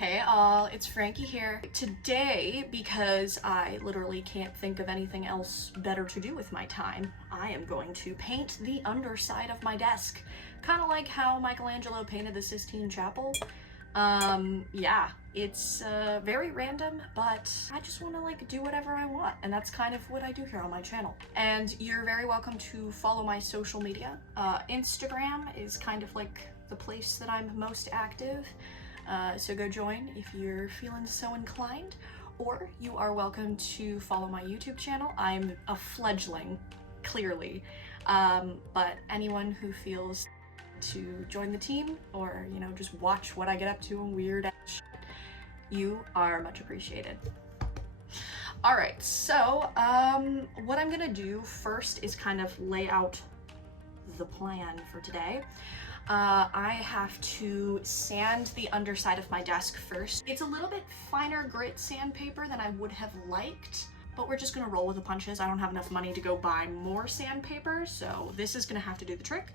Hey all, it's Frankie here. Today, because I literally can't think of anything else better to do with my time, I am going to paint the underside of my desk. Kind of like how Michelangelo painted the Sistine Chapel. Yeah, it's very random, but I just want to do whatever I want, and that's kind of what I do here on my channel. And you're very welcome to follow my social media. Instagram is kind of like the place that I'm most active. So go join if you're feeling so inclined, or you are welcome to follow my YouTube channel. I'm a fledgling, clearly, but anyone who feels to join the team or, you know, just watch what I get up to and weird ass shit, you are much appreciated. All right, so what I'm gonna do first is kind of lay out the plan for today. I have to sand the underside of my desk first. It's a little bit finer grit sandpaper than I would have liked, but we're just gonna roll with the punches. I don't have enough money to go buy more sandpaper, so this is gonna have to do the trick.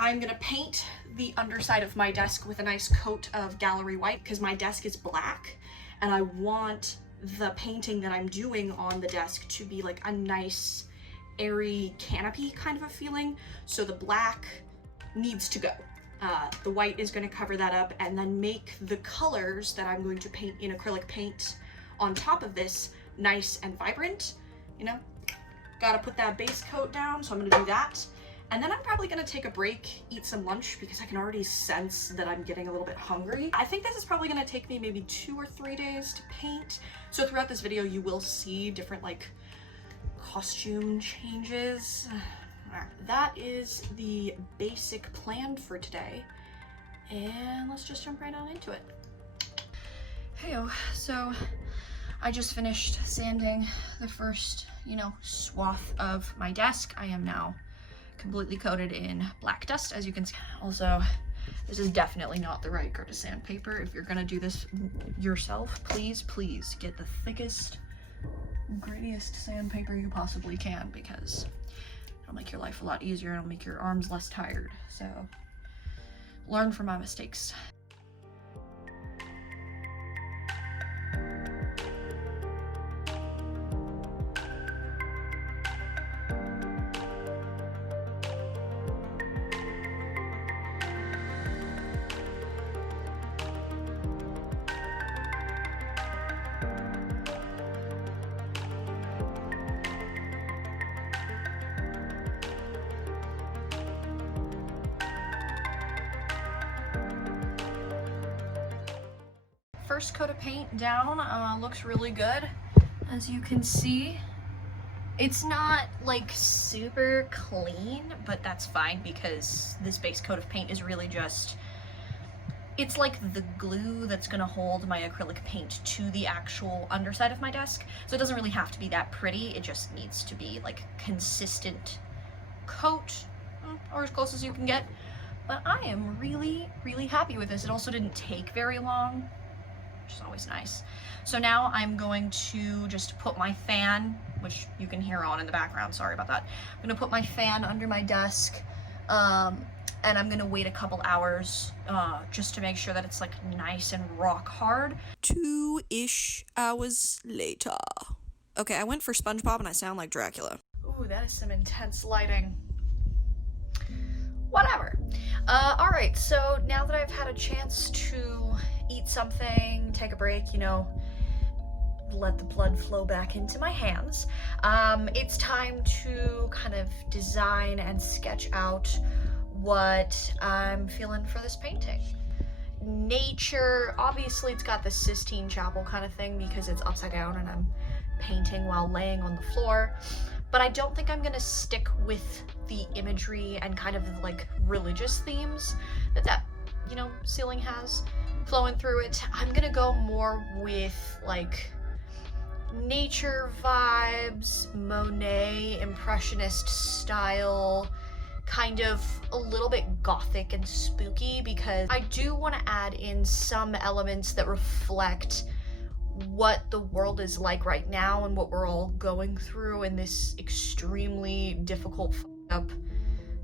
I'm gonna paint the underside of my desk with a nice coat of gallery white because my desk is black, and I want the painting that I'm doing on the desk to be like a nice, airy canopy kind of a feeling, so the black needs to go. The white is going to cover that up and then make the colors that I'm going to paint in acrylic paint on top of this nice and vibrant. You know, gotta put that base coat down, so I'm going to do that. And then I'm probably going to take a break, eat some lunch, because I can already sense that I'm getting a little bit hungry. I think this is probably going to take me maybe 2 or 3 days to paint. So throughout this video you will see different costume changes. That is the basic plan for today, and let's just jump right on into it. Heyo, so I just finished sanding the first, swath of my desk. I am now completely coated in black dust, as you can see. Also, this is definitely not the right grit of sandpaper. If you're gonna do this yourself, please get the thickest, grittiest sandpaper you possibly can, because it'll make your life a lot easier and it'll make your arms less tired. So learn from my mistakes. First coat of paint down looks really good. As you can see, it's not super clean, but that's fine because this base coat of paint is really just, it's like the glue that's gonna hold my acrylic paint to the actual underside of my desk. So it doesn't really have to be that pretty, it just needs to be consistent coat, or as close as you can get. But I am really happy with this. It also didn't take very long, which is always nice. So now I'm going to just put my fan, which you can hear on in the background, sorry about that. I'm gonna put my fan under my desk, and I'm gonna wait a couple hours just to make sure that it's nice and rock hard. 2-ish hours later. Okay, I went for SpongeBob and I sound like Dracula. Ooh, that is some intense lighting. Whatever. All right, so now that I've had a chance to eat something, take a break, let the blood flow back into my hands, it's time to kind of design and sketch out what I'm feeling for this painting. Nature, obviously it's got the Sistine Chapel kind of thing because it's upside down and I'm painting while laying on the floor. But I don't think I'm gonna stick with the imagery and kind of religious themes that ceiling has flowing through it. I'm gonna go more with nature vibes, Monet, Impressionist style, kind of a little bit gothic and spooky, because I do want to add in some elements that reflect what the world is like right now and what we're all going through in this extremely difficult, up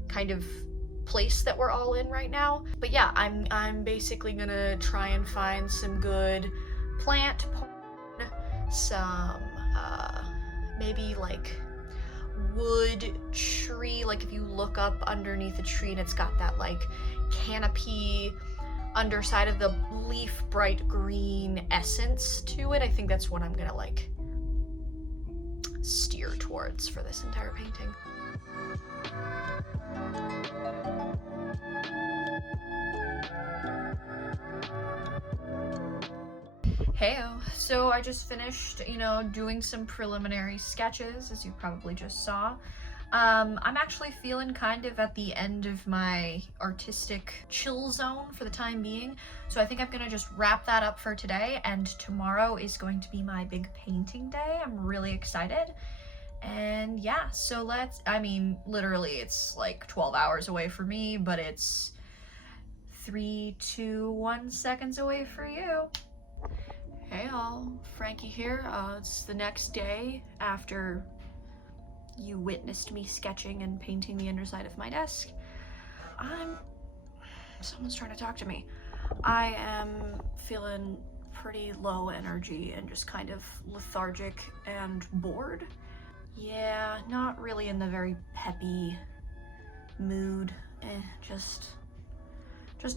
kind of place that we're all in right now. But yeah, I'm basically gonna try and find some good plant porn, some maybe like wood tree, like if you look up underneath a tree and it's got that like canopy underside of the leaf bright green essence to it. I think that's what I'm gonna like steer towards for this entire painting. Heyo. So I just finished, you know, doing some preliminary sketches, as you probably just saw. I'm actually feeling kind of at the end of my artistic chill zone for the time being, so I think I'm gonna just wrap that up for today, and tomorrow is going to be my big painting day. I'm really excited. And yeah, so I mean, literally it's like 12 hours away for me, but it's 3, 2, 1 seconds away for you. Hey all, Frankie here. It's the next day after you witnessed me sketching and painting the underside of my desk. Someone's trying to talk to me. I am feeling pretty low energy and just kind of lethargic and bored. Yeah, not really in the very peppy mood. Just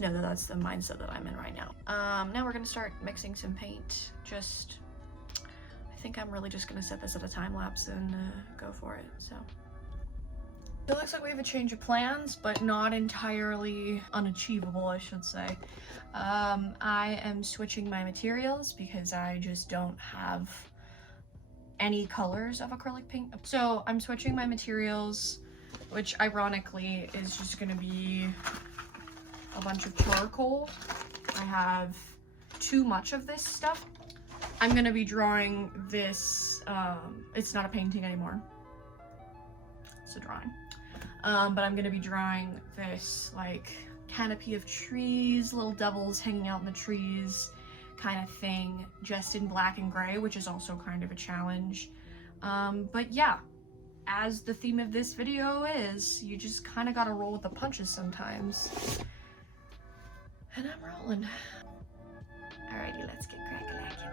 know that that's the mindset that I'm in right now. Now we're gonna start mixing some paint. I think I'm really just gonna set this at a time lapse and go for it, so. It looks like we have a change of plans, but not entirely unachievable, I should say. I am switching my materials because I just don't have any colors of acrylic paint. So I'm switching my materials, which ironically is just gonna be a bunch of charcoal. I have too much of this stuff. I'm gonna be drawing this, it's not a painting anymore, it's a drawing. But I'm gonna be drawing this like canopy of trees, little devils hanging out in the trees kind of thing, just in black and gray, which is also kind of a challenge. But yeah, as the theme of this video is, you just kind of gotta roll with the punches sometimes. And I'm rolling. Alrighty, let's get crack-a-lackin'.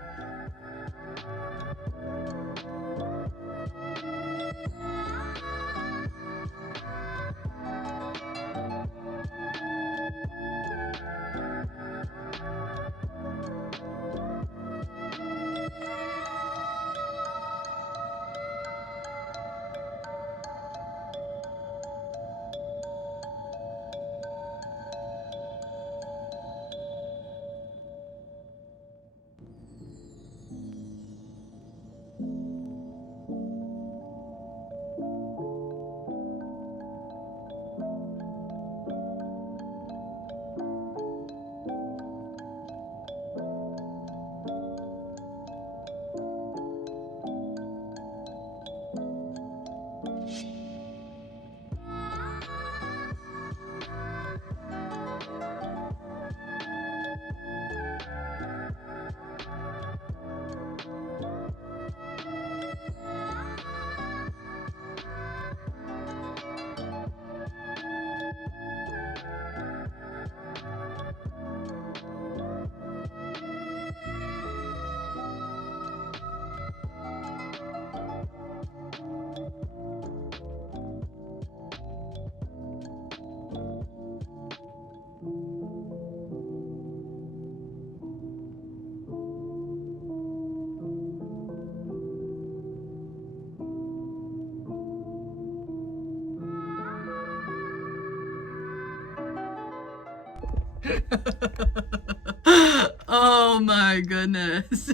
Oh my goodness.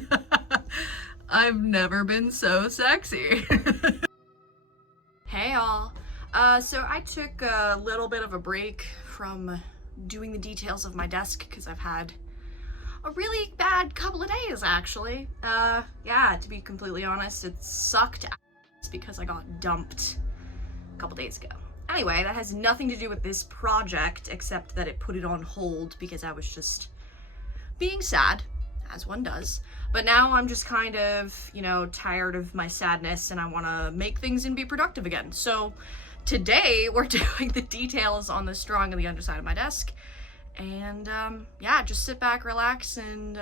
I've never been so sexy. Hey all. So I took a little bit of a break from doing the details of my desk because I've had a really bad couple of days actually. Yeah, to be completely honest, it sucked because I got dumped a couple days ago. Anyway, that has nothing to do with this project except that it put it on hold because I was just being sad, as one does. But now I'm just kind of, you know, tired of my sadness and I want to make things and be productive again. So today we're doing the details on this drawing on the underside of my desk. And yeah, just sit back, relax, and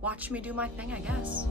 watch me do my thing, I guess.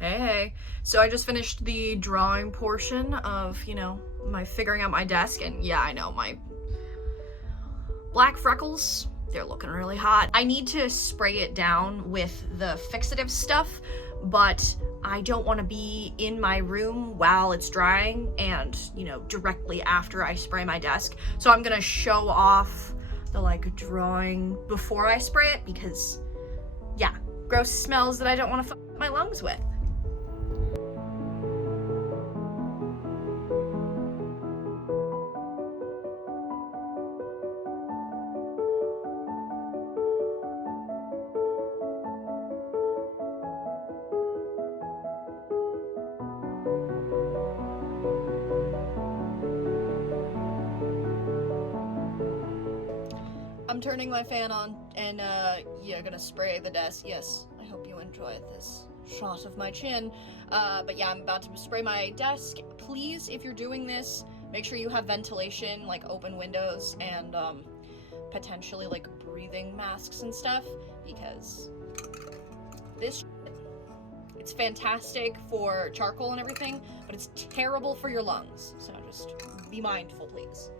Hey. So I just finished the drawing portion of, you know, my figuring out my desk, and yeah, I know, my black freckles, they're looking really hot. I need to spray it down with the fixative stuff, but I don't want to be in my room while it's drying and, you know, directly after I spray my desk. So I'm gonna show off the, like, drawing before I spray it because, yeah, gross smells that I don't want to fuck my lungs with. I'm turning my fan on and yeah, gonna spray the desk. Yes, I hope you enjoy this shot of my chin. But yeah, I'm about to spray my desk. Please, if you're doing this, make sure you have ventilation, like open windows and potentially like breathing masks and stuff, because this it's fantastic for charcoal and everything, but it's terrible for your lungs. So just be mindful, please.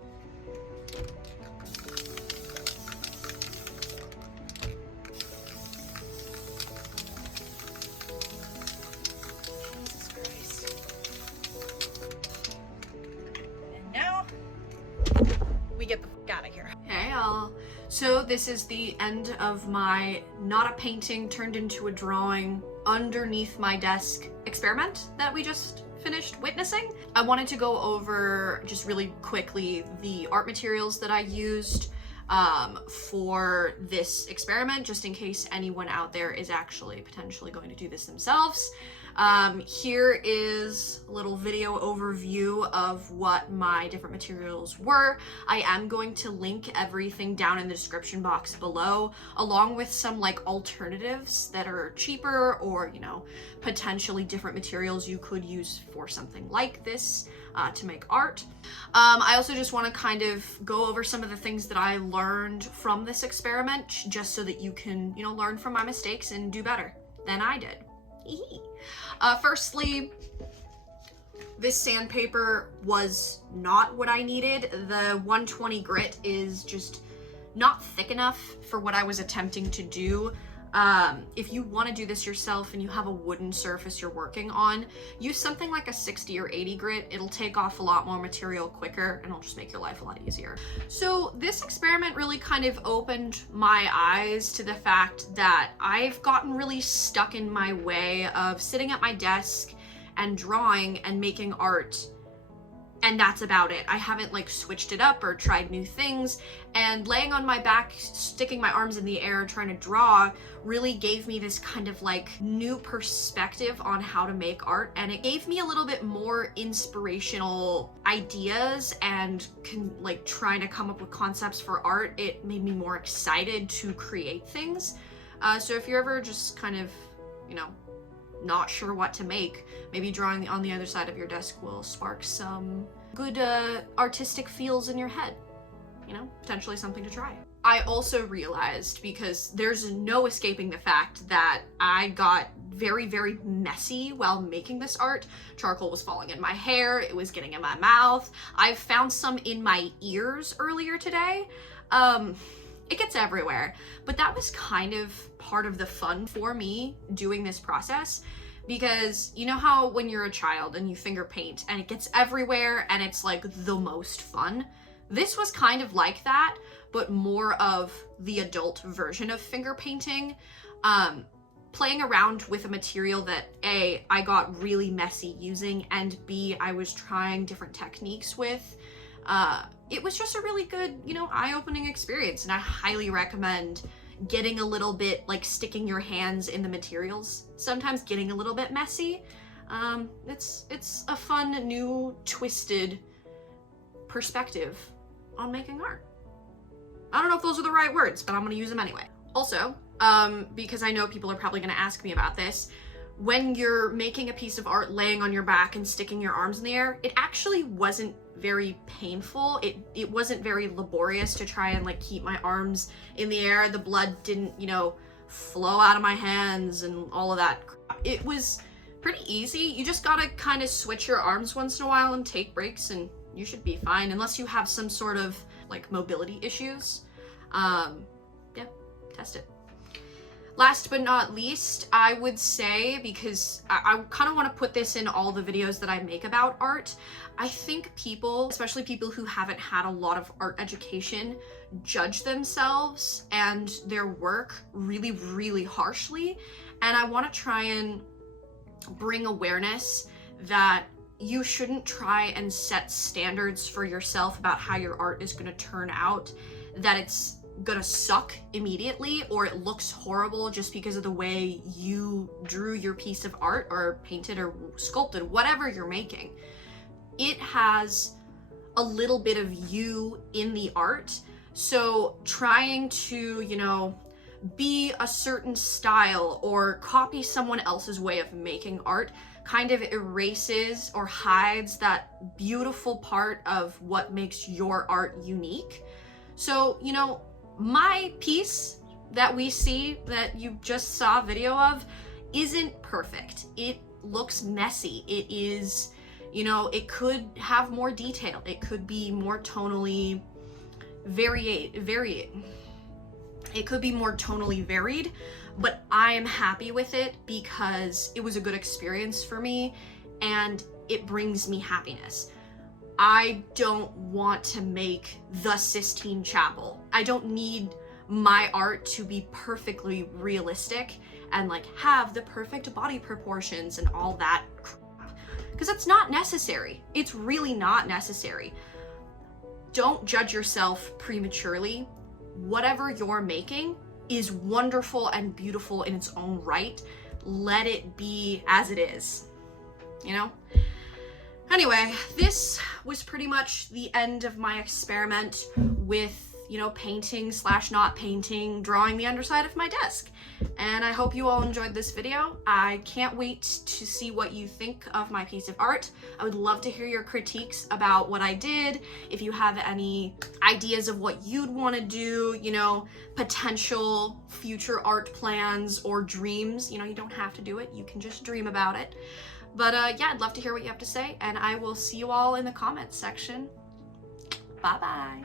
We get the fuck out of here. Hey y'all. So this is the end of my not a painting turned into a drawing underneath my desk experiment that we just finished witnessing. I wanted to go over just really quickly the art materials that I used for this experiment, just in case anyone out there is actually potentially going to do this themselves. Here is a little video overview of what my different materials were. I am going to link everything down in the description box below, along with some like alternatives that are cheaper or, you know, potentially different materials you could use for something like this to make art. I also just want to kind of go over some of the things that I learned from this experiment, just so that you can, you know, learn from my mistakes and do better than I did. Firstly, this sandpaper was not what I needed. The 120 grit is just not thick enough for what I was attempting to do. If you want to do this yourself and you have a wooden surface you're working on, use something like a 60 or 80 grit. It'll take off a lot more material quicker and it'll just make your life a lot easier. So this experiment really kind of opened my eyes to the fact that I've gotten really stuck in my way of sitting at my desk and drawing and making art, and that's about it. I haven't like switched it up or tried new things, and laying on my back, sticking my arms in the air, trying to draw really gave me this kind of like new perspective on how to make art, and it gave me a little bit more inspirational ideas and like trying to come up with concepts for art. It made me more excited to create things. So if you're ever just kind of, you know, not sure what to make, maybe drawing on the other side of your desk will spark some good artistic feels in your head. You know, potentially something to try. I also realized, because there's no escaping the fact that I got very, very messy while making this art. Charcoal was falling in my hair, it was getting in my mouth. I found some in my ears earlier today. It gets everywhere, but that was kind of part of the fun for me doing this process, because you know how when you're a child and you finger paint and it gets everywhere and it's like the most fun? This was kind of like that, but more of the adult version of finger painting. Playing around with a material that A, I got really messy using, and B, I was trying different techniques with. It was just a really good, you know, eye-opening experience, and I highly recommend getting a little bit, like sticking your hands in the materials, sometimes getting a little bit messy. It's a fun, new, twisted perspective on making art. I don't know if those are the right words, but I'm gonna use them anyway. Also, because I know people are probably gonna ask me about this, when you're making a piece of art laying on your back and sticking your arms in the air, it actually wasn't very painful. It wasn't very laborious to try and like keep my arms in the air. The blood didn't, you know, flow out of my hands and all of that crap. It was pretty easy. You just gotta kind of switch your arms once in a while and take breaks, and you should be fine, unless you have some sort of like mobility issues. Yeah, test it. Last but not least, I would say, because I kind of want to put this in all the videos that I make about art, I think people, especially people who haven't had a lot of art education, judge themselves and their work really, really harshly. And I want to try and bring awareness that you shouldn't try and set standards for yourself about how your art is going to turn out, that it's gonna suck immediately or it looks horrible just because of the way you drew your piece of art or painted or sculpted, whatever you're making. It has a little bit of you in the art. So trying to, you know, be a certain style or copy someone else's way of making art kind of erases or hides that beautiful part of what makes your art unique. So, you know, my piece that we see, that you just saw a video of, isn't perfect. It looks messy. It is, you know, it could have more detail. It could be more tonally varied. It could be more tonally varied, but I am happy with it because it was a good experience for me and it brings me happiness. I don't want to make the Sistine Chapel. I don't need my art to be perfectly realistic and like have the perfect body proportions and all that crap, because it's not necessary. It's really not necessary. Don't judge yourself prematurely. Whatever you're making is wonderful and beautiful in its own right. let it be as it is, you know? Anyway, this was pretty much the end of my experiment with, you know, painting / not painting, drawing the underside of my desk. And I hope you all enjoyed this video. I can't wait to see what you think of my piece of art. I would love to hear your critiques about what I did. If you have any ideas of what you'd want to do, you know, potential future art plans or dreams, you know, you don't have to do it. You can just dream about it. But yeah, I'd love to hear what you have to say, and I will see you all in the comments section. Bye-bye.